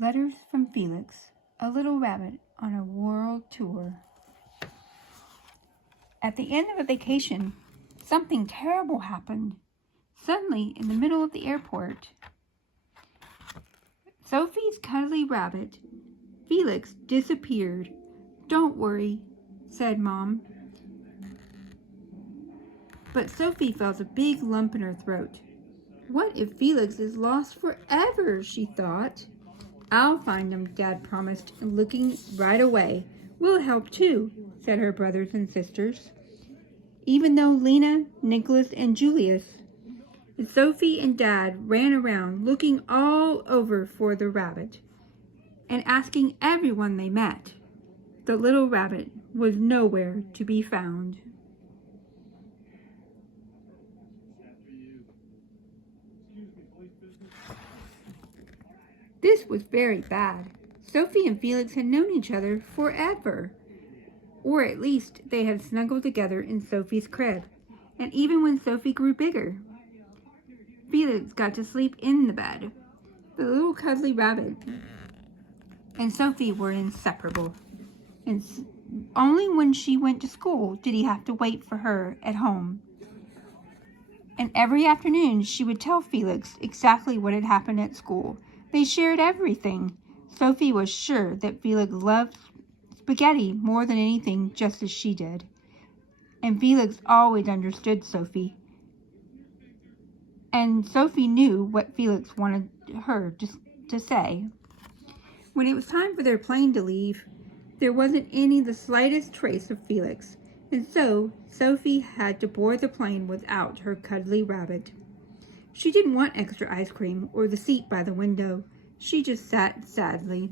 Letters from Felix, a little rabbit on a world tour. At the end of a vacation, something terrible happened. Suddenly, in the middle of the airport, Sophie's cuddly rabbit, Felix, disappeared. "Don't worry," said Mom. But Sophie felt a big lump in her throat. "What if Felix is lost forever?" she thought. "I'll find him," Dad promised, looking right away. "We'll help too," said her brothers and sisters. Even though Lena, Nicholas, and Julius, Sophie and Dad ran around looking all over for the rabbit and asking everyone they met, the little rabbit was nowhere to be found. This was very bad. Sophie and Felix had known each other forever, or at least they had snuggled together in Sophie's crib, and even when Sophie grew bigger, Felix got to sleep in the bed. The little cuddly rabbit and Sophie were inseparable, and only when she went to school did he have to wait for her at home. And every afternoon she would tell Felix exactly what had happened at school. They shared everything. Sophie was sure that Felix loved spaghetti more than anything, just as she did. And Felix always understood Sophie. And Sophie knew what Felix wanted her to say. When it was time for their plane to leave, there wasn't the slightest trace of Felix, and so Sophie had to board the plane without her cuddly rabbit. She didn't want extra ice cream or the seat by the window. She just sat sadly.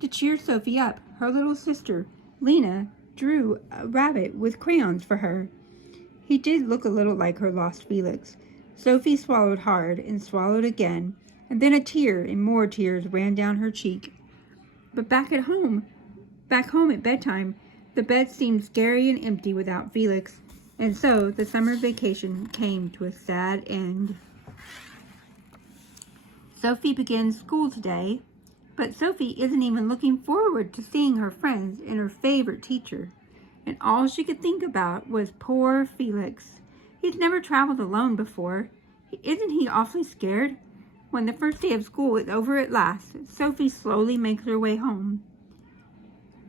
To cheer Sophie up, her little sister, Lena, drew a rabbit with crayons for her. He did look a little like her lost Felix. Sophie swallowed hard and swallowed again, and then a tear and more tears ran down her cheek. But back home at bedtime, the bed seemed scary and empty without Felix, and so the summer vacation came to a sad end. Sophie begins school today, but Sophie isn't even looking forward to seeing her friends and her favorite teacher. And all she could think about was poor Felix. He's never traveled alone before. Isn't he awfully scared? When the first day of school is over at last, Sophie slowly makes her way home.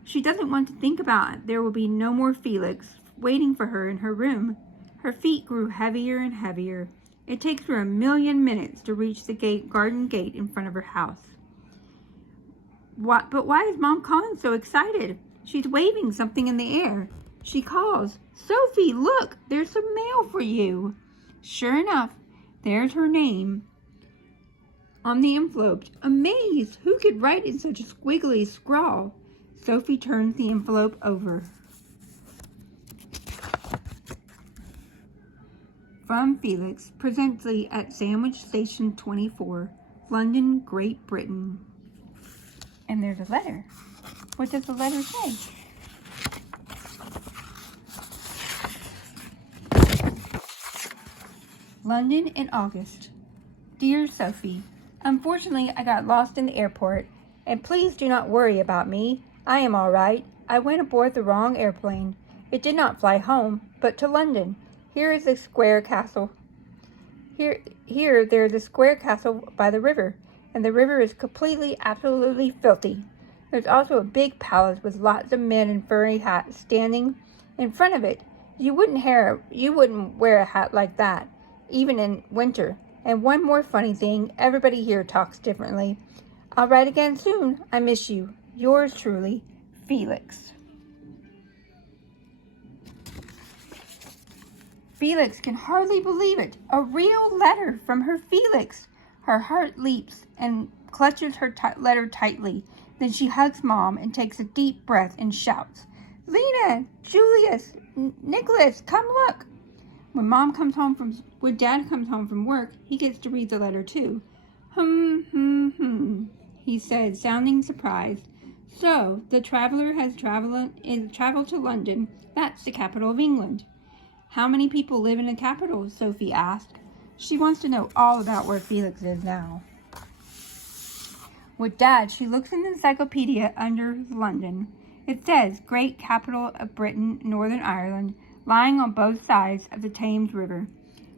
She doesn't want to think about there will be no more Felix waiting for her in her room. Her feet grew heavier and heavier. It takes her 1,000,000 minutes to reach the garden gate in front of her house. But why is Mom calling so excited? She's waving something in the air. She calls, "Sophie, look, there's some mail for you." Sure enough, there's her name on the envelope. Amazed, who could write in such a squiggly scrawl? Sophie turns the envelope over. From Felix, presently at Sandwich Station 24, London, Great Britain. And there's a letter. What does the letter say? London in August. Dear Sophie, unfortunately I got lost in the airport, and please do not worry about me. I am all right. I went aboard the wrong airplane. It did not fly home, but to London. Here is the square castle. Here there's a square castle by the river, and the river is absolutely filthy. There's also a big palace with lots of men in furry hats standing in front of it. You wouldn't wear a hat like that, even in winter. And one more funny thing, everybody here talks differently. I'll write again soon. I miss you. Yours truly, Felix. Felix can hardly believe it. A real letter from her Felix. Her heart leaps and clutches her letter tightly. Then she hugs Mom and takes a deep breath and shouts, "Lena, Julius, Nicholas, come look." When Dad comes home from work, he gets to read the letter too. He said, sounding surprised. "So, the traveler has traveled to London. That's the capital of England." "How many people live in the capital?" Sophie asked. She wants to know all about where Felix is now. With Dad, she looks in the encyclopedia under London. It says, great capital of Britain, Northern Ireland, lying on both sides of the Thames River.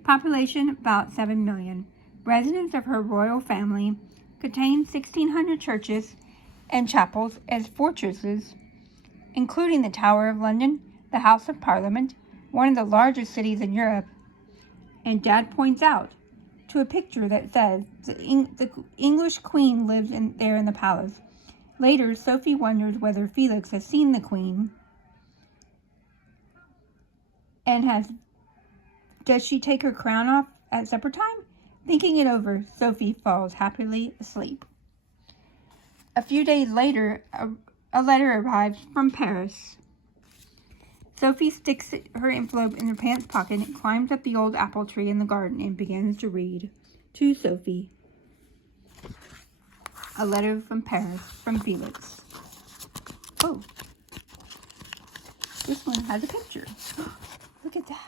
Population about 7 million. Residents of her royal family. Contains 1,600 churches and chapels as fortresses, including the Tower of London, the House of Parliament, one of the largest cities in Europe. And Dad points out to a picture that says the English Queen lives there in the palace. Later, Sophie wonders whether Felix has seen the Queen and does she take her crown off at supper time? Thinking it over, Sophie falls happily asleep. A few days later, a letter arrives from Paris. Sophie sticks her envelope in her pants pocket and climbs up the old apple tree in the garden and begins to read. To Sophie. A letter from Paris from Felix. Oh, this one has a picture. Look at that.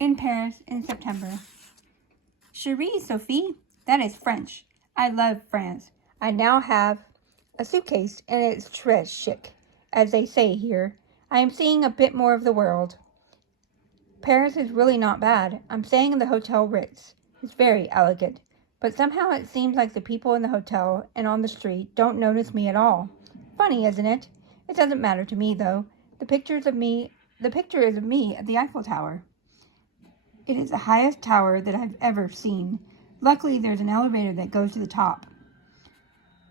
In Paris in September. Chérie, Sophie, that is French. I love France. I now have a suitcase and it's très chic, as they say here. I am seeing a bit more of the world. Paris is really not bad. I'm staying in the Hotel Ritz. It's very elegant, but somehow it seems like the people in the hotel and on the street don't notice me at all. Funny, isn't it? It doesn't matter to me though. The picture is of me at the Eiffel Tower. It is the highest tower that I've ever seen. Luckily, there's an elevator that goes to the top.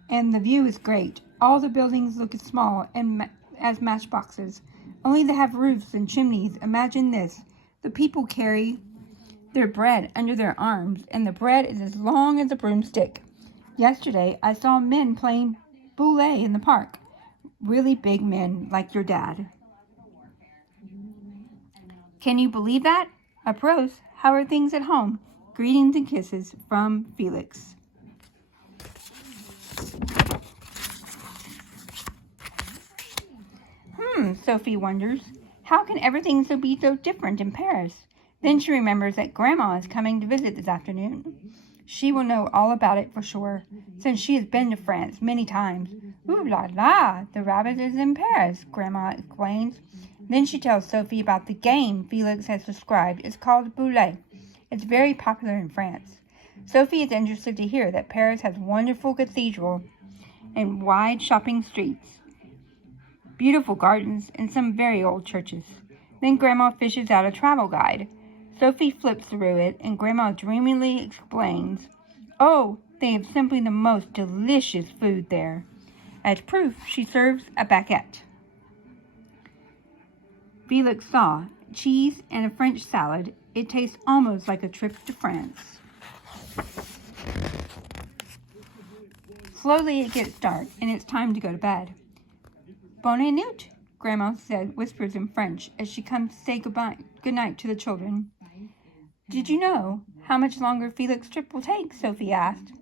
And the view is great. All the buildings look as small as matchboxes. Only they have roofs and chimneys. Imagine this. The people carry their bread under their arms, and the bread is as long as a broomstick. Yesterday, I saw men playing boulet in the park. Really big men, like your dad. Can you believe that? Apros, how are things at home? Greetings and kisses from Felix. Sophie wonders, how can everything be so different in Paris? Then she remembers that Grandma is coming to visit this afternoon. She will know all about it for sure, since she has been to France many times. Ooh la la, the rabbit is in Paris, Grandma explains. Then she tells Sophie about the game Felix has described. It's called boulet. It's very popular in France. Sophie is interested to hear that Paris has wonderful cathedrals and wide shopping streets, beautiful gardens, and some very old churches. Then Grandma fishes out a travel guide. Sophie flips through it, and Grandma dreamily explains, oh, they have simply the most delicious food there. As proof, she serves a baguette. Felix saw cheese and a French salad. It tastes almost like a trip to France. Slowly it gets dark, and it's time to go to bed. Bonne nuit, Grandma whispers in French as she comes to say good night to the children. Did you know how much longer Felix's trip will take? Sophie asked.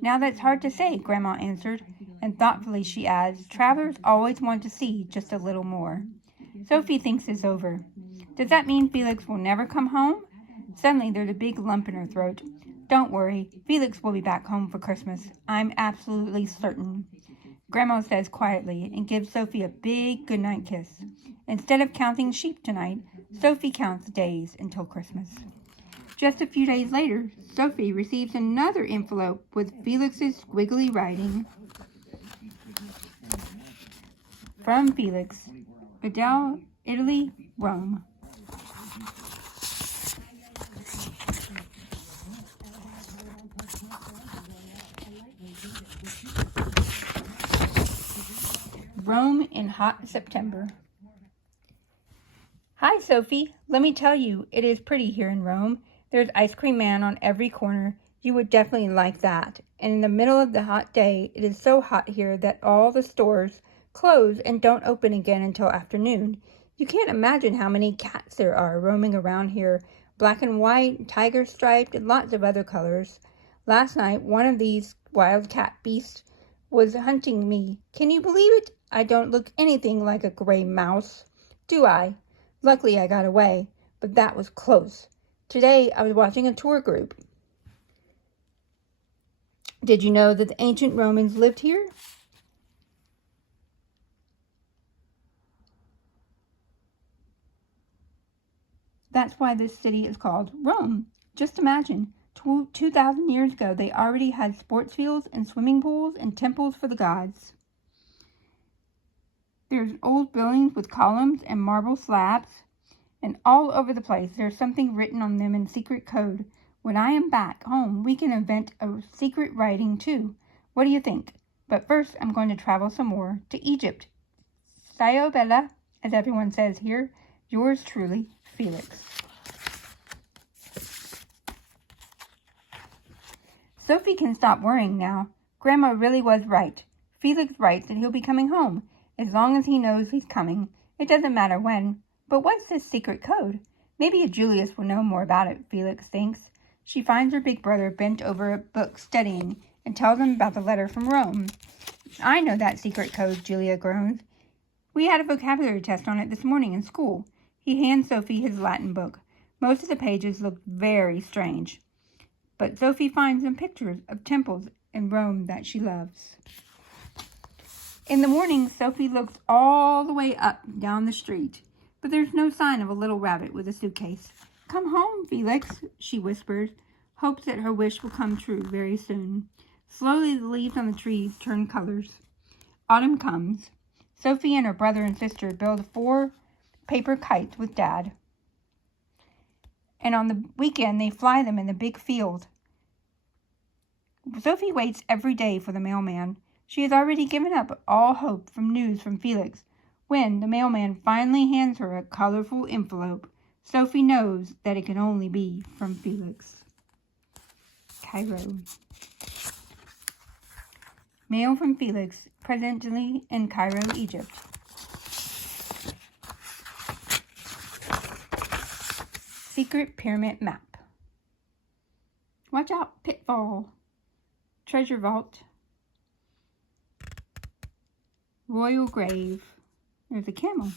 Now that's hard to say, Grandma answered, and thoughtfully she adds, travelers always want to see just a little more. Sophie thinks this over. Does that mean Felix will never come home? Suddenly there's a big lump in her throat. Don't worry, Felix will be back home for Christmas. I'm absolutely certain. Grandma says quietly and gives Sophie a big goodnight kiss. Instead of counting sheep tonight, Sophie counts days until Christmas. Just a few days later, Sophie receives another envelope with Felix's squiggly writing. From Felix, Vidal, Italy, Rome. Rome in hot September. Hi, Sophie. Let me tell you, it is pretty here in Rome. There's ice cream man on every corner. You would definitely like that. And in the middle of the hot day, it is so hot here that all the stores close and don't open again until afternoon. You can't imagine how many cats there are roaming around here. Black and white, tiger striped, and lots of other colors. Last night, one of these wild cat beasts was hunting me. Can you believe it? I don't look anything like a gray mouse, do I? Luckily, I got away, but that was close. Today, I was watching a tour group. Did you know that the ancient Romans lived here? That's why this city is called Rome. Just imagine, 2,000 years ago, they already had sports fields and swimming pools and temples for the gods. There's old buildings with columns and marble slabs, and all over the place there's something written on them in secret code. When I am back home, we can invent a secret writing too. What do you think? But first, I'm going to travel some more to Egypt. Sayo Bella, as everyone says here. Yours truly, Felix. Sophie can stop worrying now. Grandma really was right. Felix writes that he'll be coming home. As long as he knows he's coming, it doesn't matter when. But what's this secret code? Maybe Julius will know more about it, Felix thinks. She finds her big brother bent over a book studying and tells him about the letter from Rome. I know that secret code, Julia groans. We had a vocabulary test on it this morning in school. He hands Sophie his Latin book. Most of the pages look very strange. But Sophie finds some pictures of temples in Rome that she loves. In the morning, Sophie looks all the way up and down the street, but there's no sign of a little rabbit with a suitcase. Come home, Felix, she whispers, hopes that her wish will come true very soon. Slowly, the leaves on the trees turn colors. Autumn comes. Sophie and her brother and sister build 4 paper kites with Dad. And on the weekend, they fly them in the big field. Sophie waits every day for the mailman. She has already given up all hope from news from Felix. When the mailman finally hands her a colorful envelope, Sophie knows that it can only be from Felix. Cairo. Mail from Felix, presently in Cairo, Egypt. Secret pyramid map. Watch out, pitfall. Treasure vault. Royal grave. There's a camel.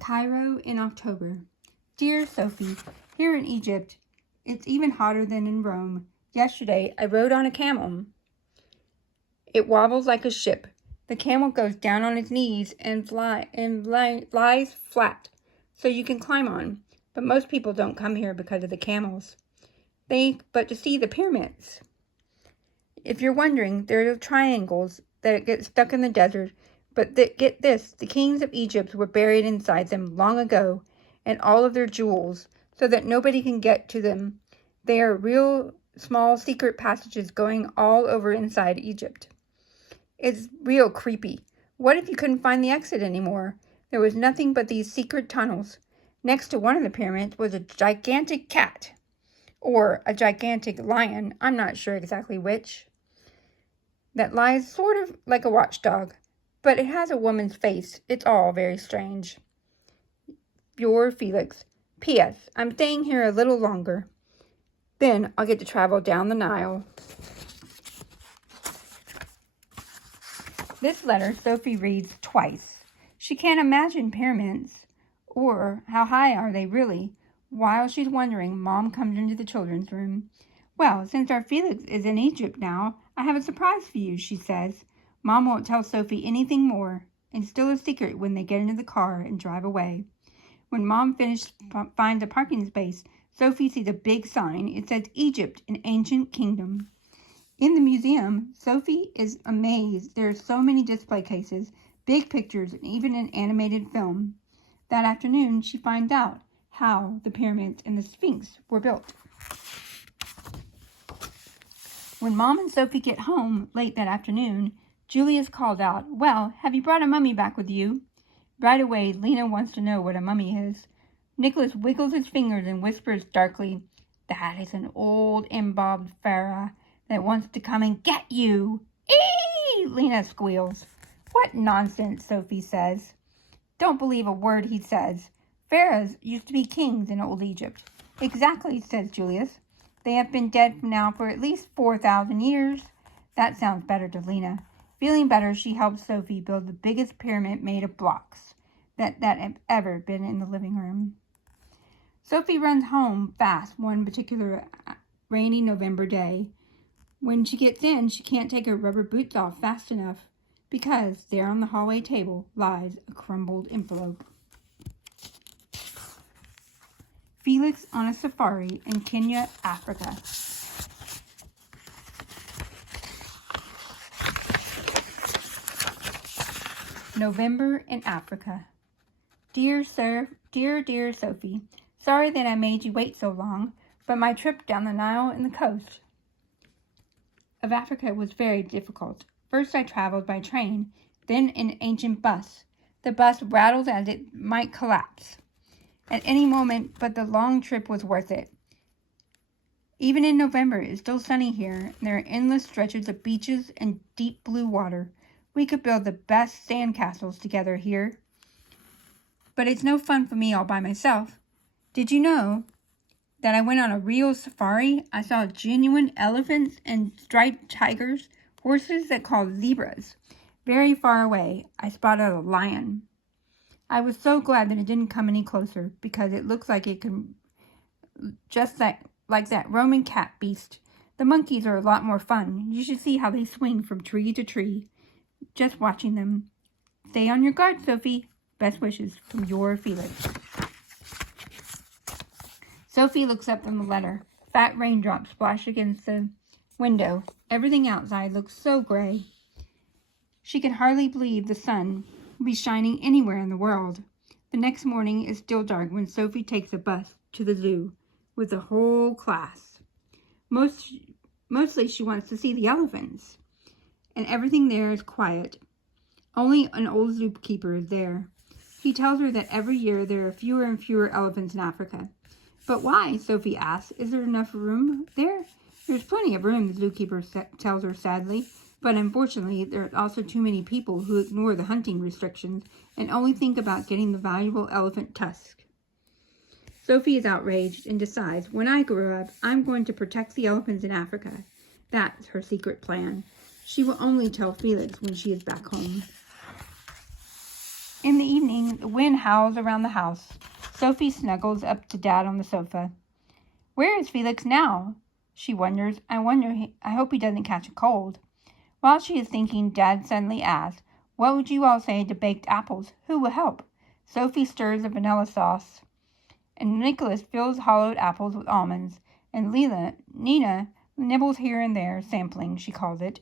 Cairo in October. Dear Sophie, here in Egypt, it's even hotter than in Rome. Yesterday, I rode on a camel. It wobbles like a ship. The camel goes down on its knees and lies flat, so you can climb on. But most people don't come here because of the camels. But to see the pyramids. If you're wondering, there are triangles that get stuck in the desert. But get this, the kings of Egypt were buried inside them long ago, and all of their jewels, so that nobody can get to them. They are real small secret passages going all over inside Egypt. It's real creepy. What if you couldn't find the exit anymore? There was nothing but these secret tunnels. Next to one of the pyramids was a gigantic cat. Or a gigantic lion, I'm not sure exactly which. That lies sort of like a watchdog. But it has a woman's face. It's all very strange. Your Felix. P.S. I'm staying here a little longer. Then I'll get to travel down the Nile. This letter Sophie reads twice. She can't imagine pyramids, or how high are they really. While she's wondering, Mom comes into the children's room. Well, since our Felix is in Egypt now, I have a surprise for you, she says. Mom won't tell Sophie anything more. It's still a secret when they get into the car and drive away. When Mom finds a parking space, Sophie sees a big sign. It says Egypt, an ancient kingdom. In the museum, Sophie is amazed. There are so many display cases, big pictures, and even an animated film. That afternoon, she finds out how the pyramids and the Sphinx were built. When Mom and Sophie get home late that afternoon, Julius called out, "Well, have you brought a mummy back with you?" Right away, Lena wants to know what a mummy is. Nicholas wiggles his fingers and whispers darkly, "That is an old embalmed pharaoh that wants to come and get you." "Eee!" Lena squeals. "What nonsense," Sophie says. "Don't believe a word he says. Pharaohs used to be kings in old Egypt. Exactly, says Julius. They have been dead now for at least 4,000 years. That sounds better to Lena. Feeling better, she helps Sophie build the biggest pyramid made of blocks that have ever been in the living room. Sophie runs home fast one particular rainy November day. When she gets in, she can't take her rubber boots off fast enough because there on the hallway table lies a crumbled envelope. Felix on a safari in Kenya, Africa. November in Africa. Dear Sophie, sorry that I made you wait so long, but my trip down the Nile and the coast of Africa was very difficult. First I traveled by train, then in an ancient bus. The bus rattled as it might collapse at any moment, but the long trip was worth it. Even in November, it's still sunny here, and there are endless stretches of beaches and deep blue water. We could build the best sandcastles together here. But it's no fun for me all by myself. Did you know that I went on a real safari? I saw genuine elephants and striped tigers, horses that called zebras. Very far away, I spotted a lion. I was so glad that it didn't come any closer, because it looks like it can just like that Roman cat beast. The monkeys are a lot more fun. You should see how they swing from tree to tree. Just watching them. Stay on your guard, Sophie. Best wishes from your Felix. Sophie looks up from the letter. Fat raindrops splash against the window. Everything outside looks so gray. She can hardly believe the sun will be shining anywhere in the world. The next morning is still dark when Sophie takes a bus to the zoo with the whole class. Mostly she wants to see the elephants, and everything there is quiet. Only an old zookeeper is there. He tells her that every year there are fewer and fewer elephants in Africa. But why? Sophie asks. Is there enough room there? There's plenty of room, the zookeeper tells her sadly. But unfortunately, there are also too many people who ignore the hunting restrictions and only think about getting the valuable elephant tusk. Sophie is outraged and decides, when I grow up, I'm going to protect the elephants in Africa. That's her secret plan. She will only tell Felix when she is back home. In the evening, the wind howls around the house. Sophie snuggles up to Dad on the sofa. Where is Felix now? She wonders. I hope he doesn't catch a cold. While she is thinking, Dad suddenly asks, what would you all say to baked apples? Who will help? Sophie stirs the vanilla sauce, and Nicholas fills hollowed apples with almonds, and Nina nibbles here and there, sampling, she calls it.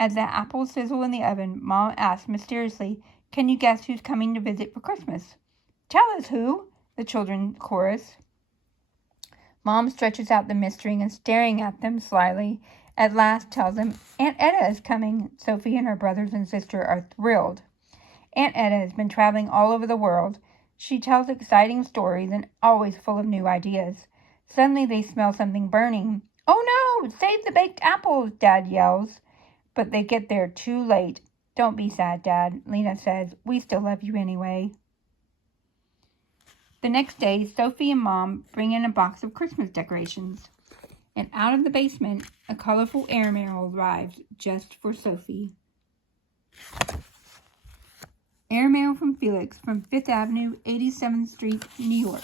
As the apples sizzle in the oven, Mom asks mysteriously, can you guess who's coming to visit for Christmas? Tell us who, the children chorus. Mom stretches out the mystery and, staring at them slyly, at last tells them, Aunt Etta is coming. Sophie and her brothers and sister are thrilled. Aunt Etta has been traveling all over the world. She tells exciting stories and always full of new ideas. Suddenly they smell something burning. Oh no! Save the baked apples, Dad yells. But they get there too late. Don't be sad, Dad, Lena says. We still love you anyway. The next day, Sophie and Mom bring in a box of Christmas decorations. And out of the basement, a colorful airmail arrives just for Sophie. Airmail from Felix from 5th Avenue, 87th Street, New York.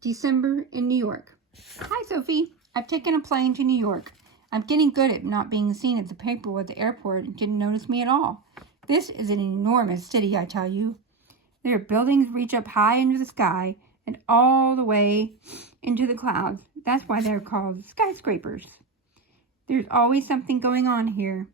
December in New York. Hi, Sophie. I've taken a plane to New York. I'm getting good at not being seen at the people at the airport and didn't notice me at all. This is an enormous city, I tell you. Their buildings reach up high into the sky and all the way into the clouds. That's why they're called skyscrapers. There's always something going on here.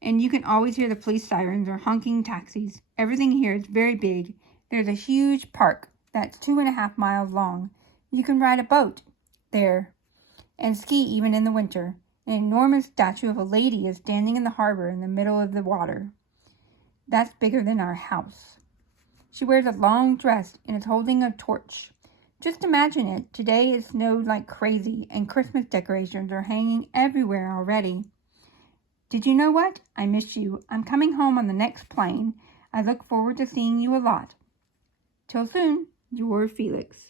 And you can always hear the police sirens or honking taxis. Everything here is very big. There's a huge park that's 2.5 miles long. You can ride a boat there and ski even in the winter. An enormous statue of a lady is standing in the harbor in the middle of the water. That's bigger than our house. She wears a long dress and is holding a torch. Just imagine it. Today it snowed like crazy and Christmas decorations are hanging everywhere already. Did you know what? I miss you. I'm coming home on the next plane. I look forward to seeing you a lot. Till soon, your Felix.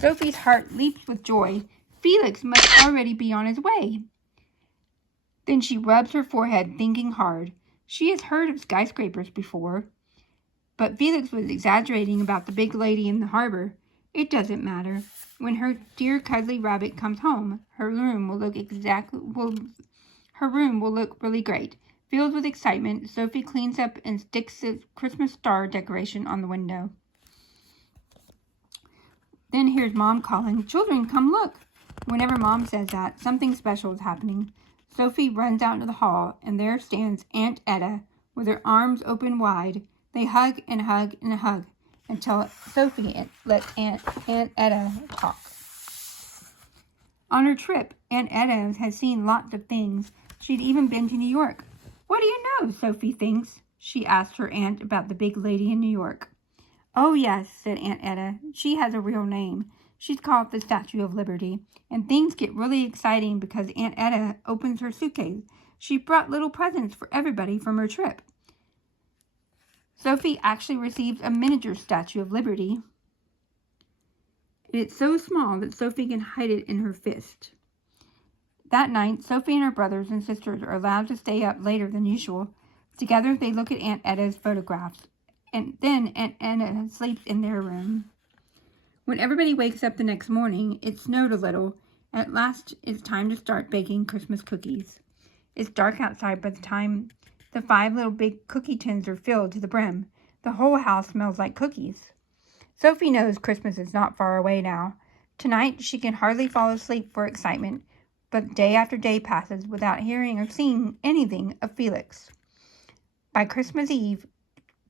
Sophie's heart leaps with joy. Felix must already be on his way. Then she rubs her forehead, thinking hard. She has heard of skyscrapers before. But Felix was exaggerating about the big lady in the harbor. It doesn't matter. When her dear cuddly rabbit comes home, her room will look really great. Filled with excitement, Sophie cleans up and sticks the Christmas star decoration on the window. Then here's Mom calling, "Children, come look." Whenever Mom says that, something special is happening. Sophie runs out into the hall, and there stands Aunt Etta with her arms open wide. They hug and hug and hug until Sophie lets Aunt Etta talk. On her trip, Aunt Etta has seen lots of things. She'd even been to New York. "What do you know?" Sophie thinks. She asked her aunt about the big lady in New York. "Oh, yes," said Aunt Etta. "She has a real name. She's called the Statue of Liberty." And things get really exciting because Aunt Etta opens her suitcase. She brought little presents for everybody from her trip. Sophie actually receives a miniature Statue of Liberty. It's so small that Sophie can hide it in her fist. That night, Sophie and her brothers and sisters are allowed to stay up later than usual. Together, they look at Aunt Etta's photographs, and then Aunt Etta sleeps in their room. When everybody wakes up the next morning, it snowed a little. At last, it's time to start baking Christmas cookies. It's dark outside by the time the 5 little big cookie tins are filled to the brim. The whole house smells like cookies. Sophie knows Christmas is not far away now. Tonight, she can hardly fall asleep for excitement, but day after day passes without hearing or seeing anything of Felix. By Christmas Eve,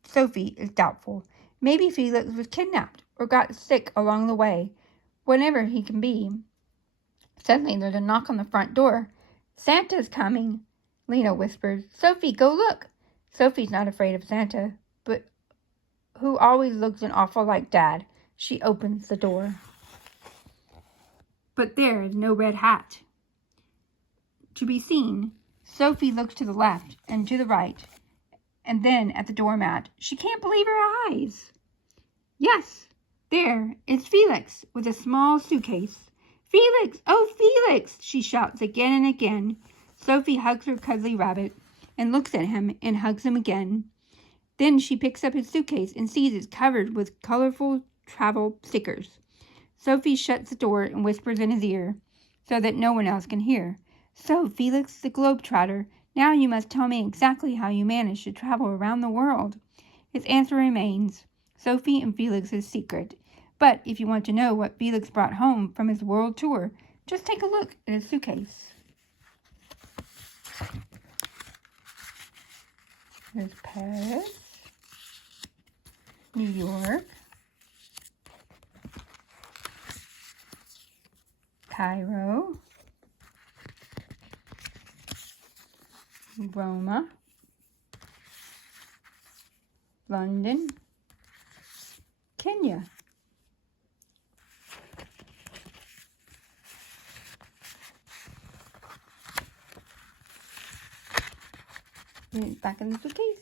Sophie is doubtful. Maybe Felix was kidnapped or got sick along the way, whatever he can be. Suddenly, there's a knock on the front door. "Santa's coming," Lena whispers. "Sophie, go look." Sophie's not afraid of Santa, but who always looks an awful like Dad. She opens the door. But there is no red hat to be seen. Sophie looks to the left and to the right, and then at the doormat. She can't believe her eyes. Yes, there is Felix with a small suitcase. "Felix! Oh, Felix!" she shouts again and again. Sophie hugs her cuddly rabbit and looks at him and hugs him again. Then she picks up his suitcase and sees it's covered with colorful travel stickers. Sophie shuts the door and whispers in his ear so that no one else can hear. "So, Felix the Globetrotter, now you must tell me exactly how you managed to travel around the world." His answer remains Sophie and Felix's secret. But if you want to know what Felix brought home from his world tour, just take a look at his suitcase. There's Paris, New York, Cairo, Roma, London, Kenya. Back in the suitcase.